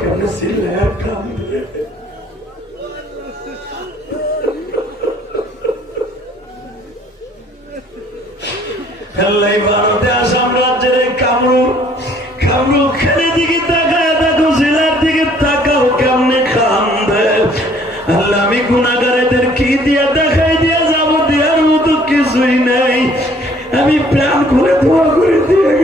কেমনে ছিলে কান্দে ভারতে আসাম রাজ্যের কামরূপ খেলে দিকে তাকায় দেখো জেলার দিকে তাকাও কেমনে কান্দে আল্লাহ আমি গুনাহগারদের কি দিয়া দেখাই দিয়া যাবো দেওয়ার মতো কিছুই নাই আমি প্রাণ করে দোয়া করে দিয়ে